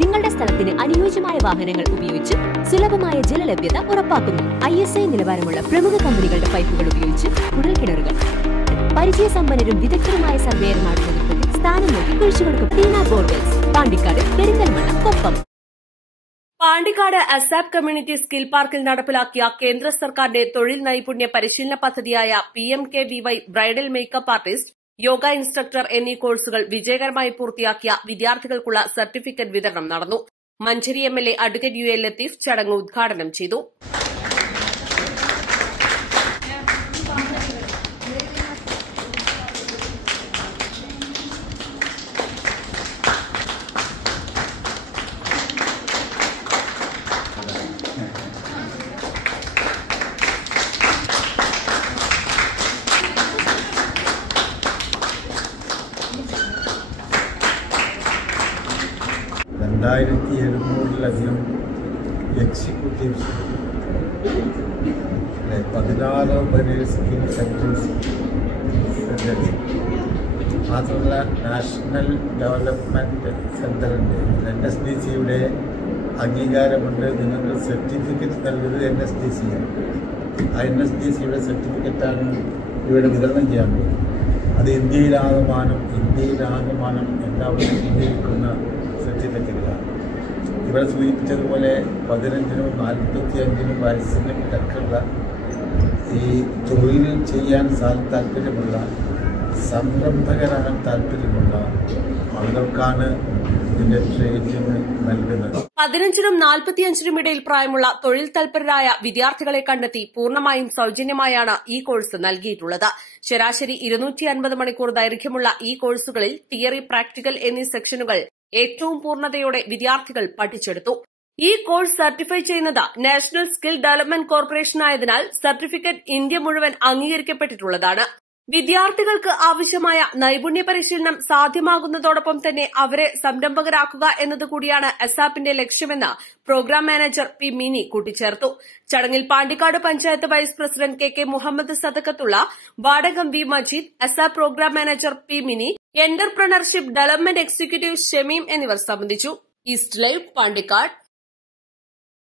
നിങ്ങളുടെ സ്ഥലത്തിന് അനുയോജ്യമായ വാഹനങ്ങൾ ഉപയോഗിച്ച് സുലഭമായ ജലലഭ്യത ഉറപ്പാക്കുന്നു. ഐ എസ് ഐ നിലവാരമുള്ള പ്രമുഖ കമ്പനികളുടെ പൈപ്പുകൾ ഉപയോഗിച്ച് കുഴൽക്കിണറുകൾ പരിചയസമ്പന്നരും വിദഗ്ധരുമായ സർവേയർമാരുടെ നേതൃത്വത്തിൽ സ്ഥാനം നൽകി കുഴിച്ചുകൊടുക്കും Tina borewells. Pandikkad Perinthalmanna Koppam. Pandikkad ASAP community skill പാർക്കിൽ നടപ്പിലാക്കിയ കേന്ദ്ര സർക്കാരിന്റെ തൊഴിൽ നൈപുണ്യ പരിശീലന പദ്ധതിയായ P M K V Y bridal makeup artist yoga instructor എന്നീ കോഴ്സുകൾ വിജയകരമായി പൂർത്തിയാക്കിയ വിദ്യാർത്ഥികൾക്കുള്ള സർട്ടിഫിക്കറ്റ് വിതരണം നടന്നു. Manjeri M L A advocate U L Latheef ചടങ്ങ് ഉദ്ഘാടനം ചെയ്തു. രണ്ടായിരത്തി എഴുന്നൂറിലധികം എക്സിക്യൂട്ടീവ്സ് പതിനാല് സ്കിൽ സെന്റേഴ്സ് മാത്രമല്ല നാഷണൽ ഡെവലപ്മെന്റ് സെന്ററിന്റെ എൻ എസ് ഡി സിയുടെ അംഗീകാരമുണ്ട്. നിങ്ങൾക്ക് സർട്ടിഫിക്കറ്റ് നൽകുന്നത് എൻ എസ് ഡി സി ആണ് ആ എൻ എസ് ഡി സിയുടെ സർട്ടിഫിക്കറ്റാണ് ഇവിടെ വിതരണം ചെയ്യാൻ അത് ഇന്ത്യയിലാകമാനം ഇന്ത്യയിലാകമാനം എല്ലാവരും സ്വീകരിക്കുന്ന സർട്ടിഫിക്കറ്റുകളാണ് ഇവിടെ സൂചിപ്പിച്ചതുപോലെ പതിനഞ്ചിനും നാൽപ്പത്തി അഞ്ചിനും വയസ്സിനും ഇടയ്ക്കുള്ള ഈ തൊഴിൽ ചെയ്യാൻ താല്പര്യമുള്ള സംരംഭകരാകാൻ താല്പര്യമുള്ള ആളുകൾക്കാണ് ഇതിന്റെ ട്രെയിനിങ് നൽകുന്നത്. പതിനഞ്ചിനും നാൽപ്പത്തിയഞ്ചിനും ഇടയിൽ പ്രായമുള്ള തൊഴിൽ തൽപരരായ വിദ്യാർത്ഥികളെ കണ്ടെത്തി പൂർണമായും സൌജന്യമായാണ് ഈ കോഴ്സ് നൽകിയിട്ടുള്ളത്. ശരാശരി ഇരുന്നൂറ്റി അൻപത് മണിക്കൂർ ദൈർഘ്യമുള്ള ഈ കോഴ്സുകളിൽ തിയറി പ്രാക്ടിക്കൽ എന്നീ സെക്ഷനുകൾ ഏറ്റവും പൂർണതയോടെ വിദ്യാർത്ഥികൾ പഠിച്ചെടുത്തു. ഈ കോഴ്സ് സർട്ടിഫൈ ചെയ്യുന്നത് നാഷണൽ സ്കിൽ ഡെവലപ്മെന്റ് കോർപ്പറേഷൻ ആയതിനാൽ സർട്ടിഫിക്കറ്റ് ഇന്ത്യ മുഴുവൻ അംഗീകരിക്കപ്പെട്ടിട്ടുള്ളതാണ്. വിദ്യാർത്ഥികൾക്ക് ആവശ്യമായ നൈപുണ്യ പരിശീലനം സാധ്യമാകുന്നതോടൊപ്പം തന്നെ അവരെ സംരംഭകരാക്കുക എന്നതുകൂടിയാണ് എസാപ്പിന്റെ ലക്ഷ്യമെന്ന് പ്രോഗ്രാം മാനേജർ പി മിനി കൂട്ടിച്ചേർത്തു. ചടങ്ങിൽ Pandikkad panchayat vice president K K Muhammad Sadakkathulla Vadakam V Majeed ASAP program manager P Mini entrepreneurship development executive Shameem എന്നിവർ സംബന്ധിച്ചു. East Live Pandikkad.